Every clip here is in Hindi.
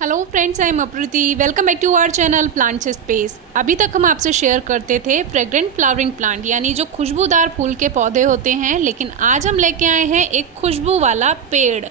Hello friends, I am Apriti. Welcome back to our channel plants space. अभी तक हम आपसे शेयर करते थे फ्रेग्रेंट फ्लावरिंग प्लांट, यानी जो खुशबूदार फूल के पौधे होते हैं, लेकिन आज हम लेके आए हैं एक खुशबू वाला पेड़।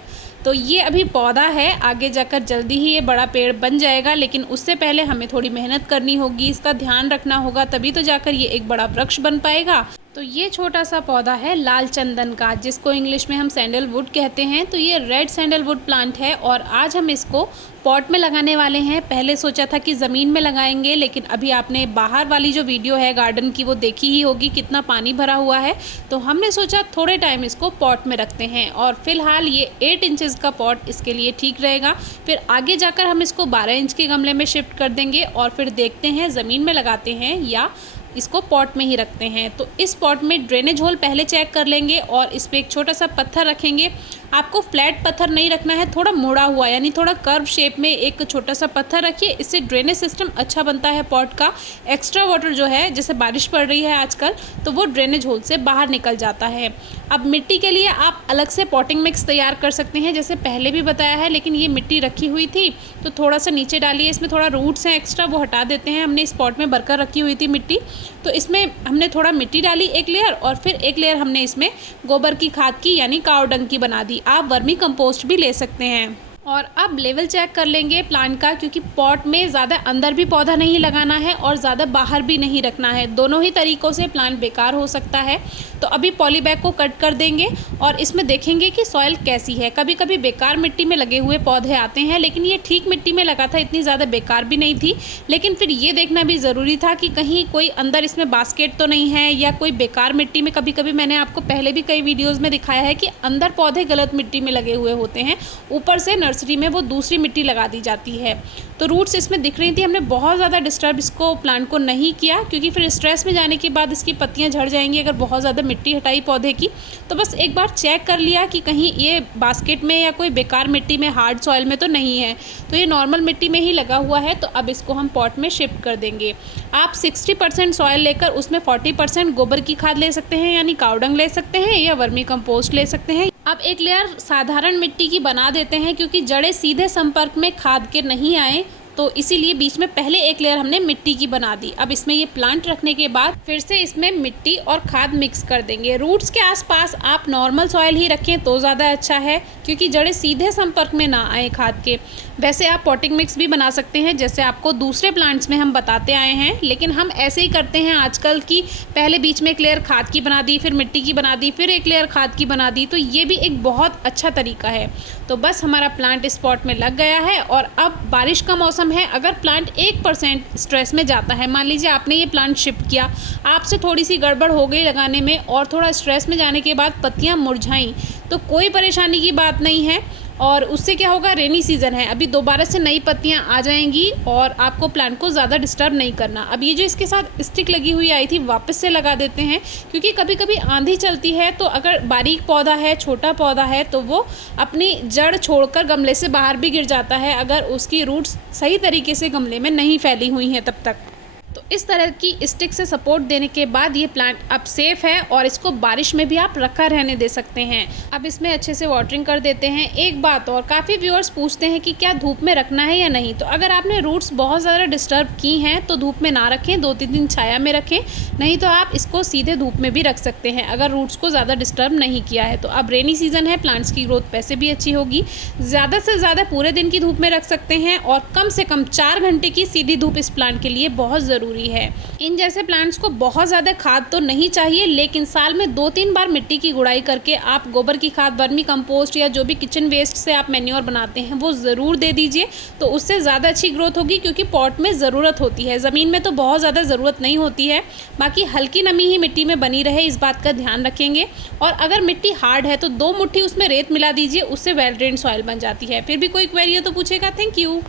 तो ये अभी पौधा है, आगे जाकर जल्दी ही ये बड़ा पेड़ बन जाएगा, लेकिन उससे पहले हमें थोड़ी मेहनत करनी होगी, इसका ध्यान रखना होगा, तभी तो जाकर ये एक बड़ा वृक्ष बन पाएगा। तो ये छोटा सा पौधा है लाल चंदन का, जिसको इंग्लिश में हम सैंडलवुड कहते हैं। तो ये रेड सैंडलवुड प्लांट है और आज हम इसको पॉट में लगाने वाले हैं। पहले सोचा था कि ज़मीन में लगाएंगे, लेकिन अभी आपने बाहर वाली जो वीडियो है गार्डन की वो देखी ही होगी, कितना पानी भरा हुआ है। तो हमने सोचा थोड़े टाइम इसको पॉट में रखते हैं और फिलहाल ये 8 इंचेस का पॉट इसके लिए ठीक रहेगा। फिर आगे जाकर हम इसको 12 इंच के गमले में शिफ्ट कर देंगे और फिर देखते हैं ज़मीन में लगाते हैं या इसको पॉट में ही रखते हैं। तो इस पॉट में ड्रेनेज होल पहले चेक कर लेंगे और इस पर एक छोटा सा पत्थर रखेंगे। आपको फ्लैट पत्थर नहीं रखना है, थोड़ा मुड़ा हुआ यानी थोड़ा कर्व शेप में एक छोटा सा पत्थर रखिए। इससे ड्रेनेज सिस्टम अच्छा बनता है पॉट का। एक्स्ट्रा वाटर जो है, जैसे बारिश पड़ रही है आजकल, तो वो ड्रेनेज होल से बाहर निकल जाता है। अब मिट्टी के लिए आप अलग से पॉटिंग मिक्स तैयार कर सकते हैं, जैसे पहले भी बताया है, लेकिन ये मिट्टी रखी हुई थी तो थोड़ा सा नीचे डालिए। इसमें थोड़ा रूट्स हैं एक्स्ट्रा, वो हटा देते हैं। हमने इस पॉट में भरकर रखी हुई थी मिट्टी, तो इसमें हमने थोड़ा मिट्टी डाली एक लेयर और फिर एक लेयर हमने इसमें गोबर की खाद की यानी काव डंग की बना दी। आप वर्मी कंपोस्ट भी ले सकते हैं। और अब लेवल चेक कर लेंगे प्लांट का, क्योंकि पॉट में ज़्यादा अंदर भी पौधा नहीं लगाना है और ज़्यादा बाहर भी नहीं रखना है। दोनों ही तरीक़ों से प्लांट बेकार हो सकता है। तो अभी पॉली बैग को कट कर देंगे और इसमें देखेंगे कि सॉइल कैसी है। कभी कभी बेकार मिट्टी में लगे हुए पौधे आते हैं, लेकिन ये ठीक मिट्टी में लगा था, इतनी ज़्यादा बेकार भी नहीं थी। लेकिन फिर ये देखना भी ज़रूरी था कि कहीं कोई अंदर इसमें बास्केट तो नहीं है या कोई बेकार मिट्टी में। कभी कभी मैंने आपको पहले भी कई वीडियोज़ में दिखाया है कि अंदर पौधे गलत मिट्टी में लगे हुए होते हैं, ऊपर से नर्सरी में वो दूसरी मिट्टी लगा दी जाती है। तो रूट्स इसमें दिख रही थी। हमने बहुत ज़्यादा डिस्टर्ब इसको प्लांट को नहीं किया, क्योंकि फिर स्ट्रेस में जाने के बाद इसकी पत्तियां झड़ जाएंगी अगर बहुत ज़्यादा मिट्टी हटाई पौधे की। तो बस एक बार चेक कर लिया कि कहीं ये बास्केट में या कोई बेकार मिट्टी में, हार्ड सॉइल में तो नहीं है। तो ये नॉर्मल मिट्टी में ही लगा हुआ है। तो अब इसको हम पॉट में शिफ्ट कर देंगे। आप 60% सॉइल लेकर उसमें 40% गोबर की खाद ले सकते हैं, यानी काव डंग ले सकते हैं, या वर्मी कंपोस्ट ले सकते हैं। अब एक लेयर साधारण मिट्टी की बना देते हैं, क्योंकि जड़ें सीधे संपर्क में खाद के नहीं आए, तो इसीलिए बीच में पहले एक लेयर हमने मिट्टी की बना दी। अब इसमें ये प्लांट रखने के बाद फिर से इसमें मिट्टी और खाद मिक्स कर देंगे। रूट्स के आसपास आप नॉर्मल सॉइल ही रखें तो ज़्यादा अच्छा है, क्योंकि जड़ें सीधे संपर्क में ना आए खाद के। वैसे आप पॉटिंग मिक्स भी बना सकते हैं, जैसे आपको दूसरे प्लांट्स में हम बताते आए हैं, लेकिन हम ऐसे ही करते हैं आजकल की पहले बीच में एक लेयर खाद की बना दी, फिर मिट्टी की बना दी, फिर एक लेयर खाद की बना दी। तो ये भी एक बहुत अच्छा तरीका है। तो बस हमारा प्लांट इस पॉट में लग गया है और अब बारिश का मौसम है। अगर प्लांट 1% स्ट्रेस में जाता है, मान लीजिए आपने ये प्लांट शिफ्ट किया, आपसे थोड़ी सी गड़बड़ हो गई लगाने में और थोड़ा स्ट्रेस में जाने के बाद पत्तियां मुरझाईं, तो कोई परेशानी की बात नहीं है। और उससे क्या होगा, रेनी सीज़न है, अभी दोबारा से नई पत्तियां आ जाएंगी और आपको प्लांट को ज़्यादा डिस्टर्ब नहीं करना। अब ये जो इसके साथ स्टिक लगी हुई आई थी, वापस से लगा देते हैं, क्योंकि कभी कभी आंधी चलती है तो अगर बारीक पौधा है, छोटा पौधा है, तो वो अपनी जड़ छोड़कर गमले से बाहर भी गिर जाता है, अगर उसकी रूट्स सही तरीके से गमले में नहीं फैली हुई हैं तब तक। तो इस तरह की स्टिक से सपोर्ट देने के बाद ये प्लांट अब सेफ़ है और इसको बारिश में भी आप रखा रहने दे सकते हैं। अब इसमें अच्छे से वाटरिंग कर देते हैं। एक बात और, काफ़ी व्यूअर्स पूछते हैं कि क्या धूप में रखना है या नहीं। तो अगर आपने रूट्स बहुत ज़्यादा डिस्टर्ब की हैं तो धूप में ना रखें, 2-3 दिन छाया में रखें, नहीं तो आप इसको सीधे धूप में भी रख सकते हैं अगर रूट्स को ज़्यादा डिस्टर्ब नहीं किया है। तो अब रेनी सीज़न है, प्लांट्स की ग्रोथ वैसे भी अच्छी होगी। ज़्यादा से ज़्यादा पूरे दिन की धूप में रख सकते हैं और कम से कम 4 घंटे की सीधी धूप इस प्लांट के लिए बहुत ज़रूरी है। इन जैसे प्लांट्स को बहुत ज़्यादा खाद तो नहीं चाहिए, लेकिन साल में 2-3 बार मिट्टी की गुड़ाई करके आप गोबर की खाद, वर्मी कंपोस्ट या जो भी किचन वेस्ट से आप मैन्योर बनाते हैं वो ज़रूर दे दीजिए। तो उससे ज़्यादा अच्छी ग्रोथ होगी, क्योंकि पॉट में ज़रूरत होती है, ज़मीन में तो बहुत ज़्यादा ज़रूरत नहीं होती है। बाकी हल्की नमी ही मिट्टी में बनी रहे, इस बात का ध्यान रखेंगे। और अगर मिट्टी हार्ड है तो 2 मुट्ठी उसमें रेत मिला दीजिए, उससे वेल ड्रेन्ड सॉइल बन जाती है। फिर भी कोई क्वेरी हो तो पूछेगा। Thank you.